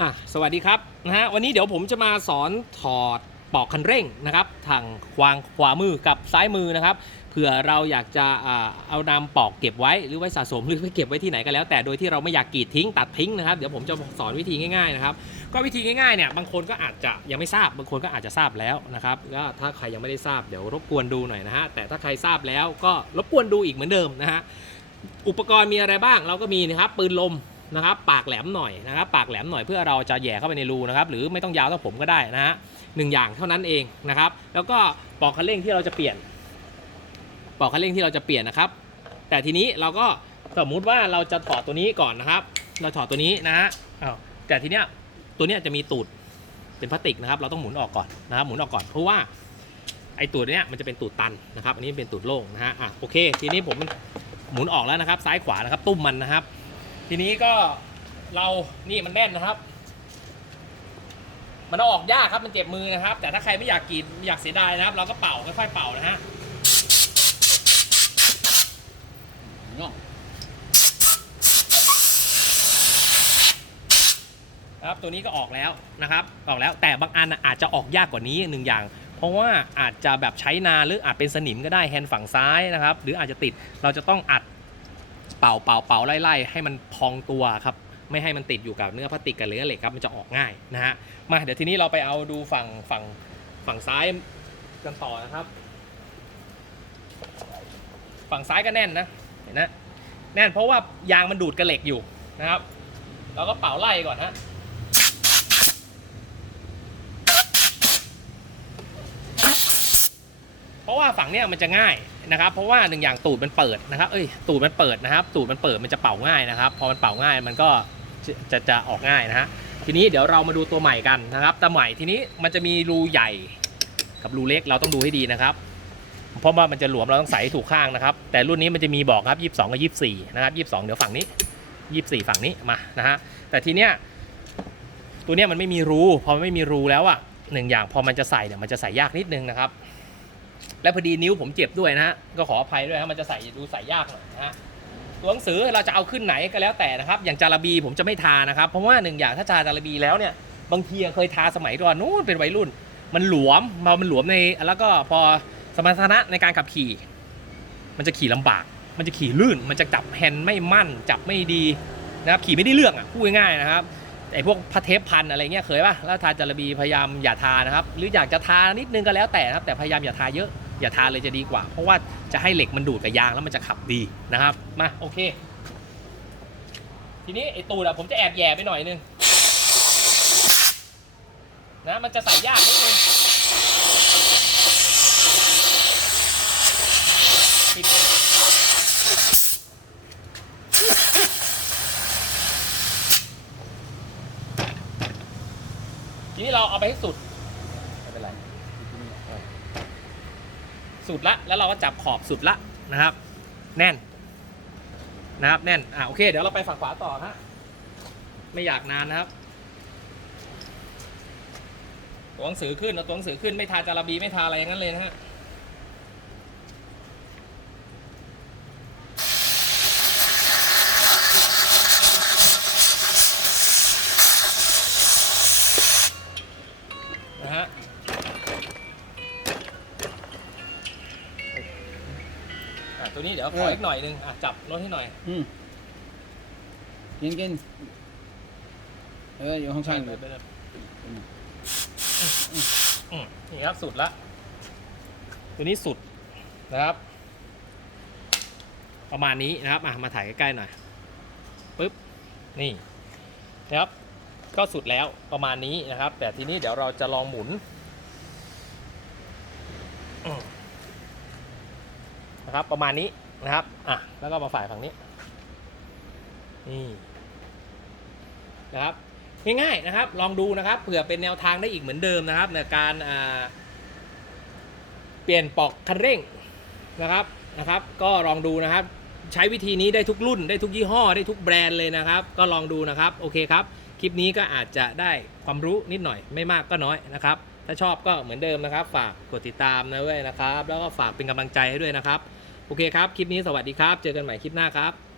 อะสวัสดีครับนะฮะวันนี้เดี๋ยวผมจะมาสอนถอดปอกคันเร่งนะครับทางวางขวามือกับซ้ายมือนะครับเผื่อเราอยากจะเอานำปอกเก็บไว้หรือไว้สะสมหรือไว้เก็บไว้ที่ไหนก็แล้ว แต่โดยที่เราไม่อยากกรีดทิ้งตัดทิ้งนะครับเดี๋ยวผมจะสอนวิธีง่ายๆนะครับก็วิธีง่ายๆเนี่ยบางคนก็อาจจะยังไม่ทราบบางคนก็อาจจะทราบแล้วนะครับก็ถ้าใครยังไม่ได้ทราบเดี๋ยวรบกวนดูหน่อยนะฮะแต่ถ้าใครทราบแล้วก็รบกวนดูอีกเหมือนเดิมนะฮะอุปกรณ์มีอะไรบ้างเราก็มีนะครับปืนลม นะครับปากแหลมหน่อยนะครับปากแหลมหน่อยเพื่อเราจะแย่เข้าไปในรูนะครับหรือไม่ต้องยาวเท่าผมก็ได้นะฮะหนึ่งอย่างเท่านั้นเองนะครับ แล้วก็ปอกคันเร่งที่เราจะเปลี่ยน ปอกคันเร่งที่เราจะเปลี่ยนนะครับ แต่ทีนี้เราก็สมมุติว่าเราจะถอดตัวนี้ก่อนนะครับ เราถอดตัวนี้นะฮะอ้าวแต่ทีเนี้ยตัวเนี้ยจะมีตูดเป็นพลาสติกนะครับ เราต้องหมุนออกก่อนนะครับหมุนออกก่อนเพราะว่าไอ้ตูดเนี้ยมันจะเป็นตูดตันนะครับ อันนี้เป็นตูดโล่งนะฮะอะโอเค ทีนี้ผมหมุนออกแล้วนะครับ ซ้ายขวานะครับ ตุ้มมันนะครับ ทีนี้ก็เรานี่มันแน่นนะครับ มันออกยากครับมันเจ็บมือนะครับ แต่ถ้าใครไม่อยากกรีดอยากเสียดายนะครับ เราก็เป่าค่อยๆเป่านะฮะครับตัวนี้ก็ออกแล้วนะครับ ออกแล้วแต่บางอันอาจจะออกยากกว่านี้หนึ่งอย่าง เพราะว่าอาจจะแบบใช้นานหรืออาจเป็นสนิมก็ได้แฮนด์ฝั่งซ้ายนะครับ หรืออาจจะติดเราจะต้องอัด เป่าเป่าเป่าไล่ๆให้มันพองตัวครับไม่ให้มันติดอยู่กับเนื้อพลาสติกกับเนื้อเหล็กครับมันจะออกง่ายนะฮะมาเดี๋ยวทีนี้เราไปเอาดูฝั่งฝั่งฝั่งซ้ายกันต่อนะครับ ฝั่งซ้ายก็แน่นนะเห็นนะแน่นเพราะว่ายางมันดูดกระเหล็กอยู่นะครับเราก็เป่าไล่ก่อนฮะ เพราะว่าฝั่งเนี้ยมันจะง่ายนะครับ เพราะว่าหนึ่งอย่างตูดมันเปิดนะครับ เอ้ยตูดมันเปิดนะครับ ตูดมันเปิดมันจะเป่าง่ายนะครับ พอมันเป่าง่ายมันก็จะจะจะออกง่ายนะฮะทีนี้เดี๋ยวเรามาดูตัวใหม่กันนะครับตัวใหม่ทีนี้มันจะมีรูใหญ่กับรูเล็กเราต้องดูให้ดีนะครับเพราะว่ามันจะหลวมเราต้องใส่ให้ถูกข้างนะครับ แต่รุ่นนี้มันจะมีบอกครับ 22 กับ 24 นะครับ 22 เดี๋ยวฝั่งนี้ 24 ฝั่งนี้มานะฮะแต่ทีเนี้ยตัวเนี้ยมันไม่มีรูพอไม่มีรูแล้วอะหนึ่งอย่างพอมันจะใส่เนี่ยมันจะใส่ยากนิดนึงนะครับ และพอดีนิ้วผมเจ็บด้วยนะฮะก็ขออภัยด้วยนะมันจะใส่ดูใส่ยากหน่อยนะฮะตัวหนังสือเราจะเอาขึ้นไหนก็แล้วแต่นะครับ อย่างจาระบีผมจะไม่ทานะครับ เพราะว่าหนึ่งอย่างถ้าทาจาระบีแล้วเนี่ยบางทีเคยทาสมัยก่อนนู้นเป็นวัยรุ่น มันหลวมพอมันหลวมในแล้วก็พอสมรรถนะในการขับขี่ มันจะขี่ลำบาก มันจะขี่ลื่น มันจะจับแฮนด์ไม่มั่น จับไม่ดีนะครับขี่ไม่ได้เรื่องอะพูดง่ายๆนะครับ ไอ้พวกพระเทปพันอะไรเงี้ยเคยป่ะแล้วทาจารบีพยายามอย่าทานะครับหรืออยากจะทานิดนึงก็แล้วแต่นะครับแต่พยายามอย่าทาเยอะอย่าทาเลยจะดีกว่า เพราะว่าจะให้เหล็กมันดูดกับยางแล้วมันจะขับดีนะครับมาโอเค ทีนี้ไอ้ตูดอะผมจะแอบแย่ไปหน่อยนึงนะมันจะใส่ยากนิดนึง ทีนี้เราเอาไปให้สุดไม่เป็นไรสุดละแล้วเราก็จับขอบสุดละนะครับ แน่น นะครับแน่นอะโอเค เดี๋ยวเราไปฝั่งขวาต่อฮะไม่อยากนานนะครับตัวหนังสือขึ้นเอาตัวหนังสือขึ้นไม่ทาจาระบีไม่ทาอะไรอย่างนั้นเลยนะฮะ อะตัวนี้เดี๋ยวขออีกหน่อยนึงอะจับรถให้หน่อยอืมกินกินเอออยู่ห้องช่างอยู่ไปเลยอืมนี่ครับสุดละ ตัวนี้สุดนะครับ ประมาณนี้นะครับอะมาถ่ายใกล้ๆหน่อยปึ๊บนี่นะครับ ก็สุดแล้วประมาณนี้นะครับ แต่ทีนี้เดี๋ยวเราจะลองหมุนอืม นะครับประมาณนี้นะครับอะแล้วก็มาฝ่ายฝั่งนี้นี่นะครับง่ายๆนะครับ ลองดูนะครับเผื่อเป็นแนวทางได้อีกเหมือนเดิมนะครับ ในการเปลี่ยนปลอกคันเร่งนะครับนะครับ ก็ลองดูนะครับ ใช้วิธีนี้ได้ทุกรุ่นได้ทุกยี่ห้อได้ทุกแบรนด์เลยนะครับ ก็ลองดูนะครับโอเคครับ คลิปนี้ก็อาจจะได้ความรู้นิดหน่อยไม่มากก็น้อยนะครับ ถ้าชอบก็เหมือนเดิมนะครับ ฝากกดติดตามนะเว้ยนะครับ แล้วก็ฝากเป็นกำลังใจให้ด้วยนะครับ โอเคครับ คลิปนี้สวัสดีครับ เจอกันใหม่คลิปหน้าครับ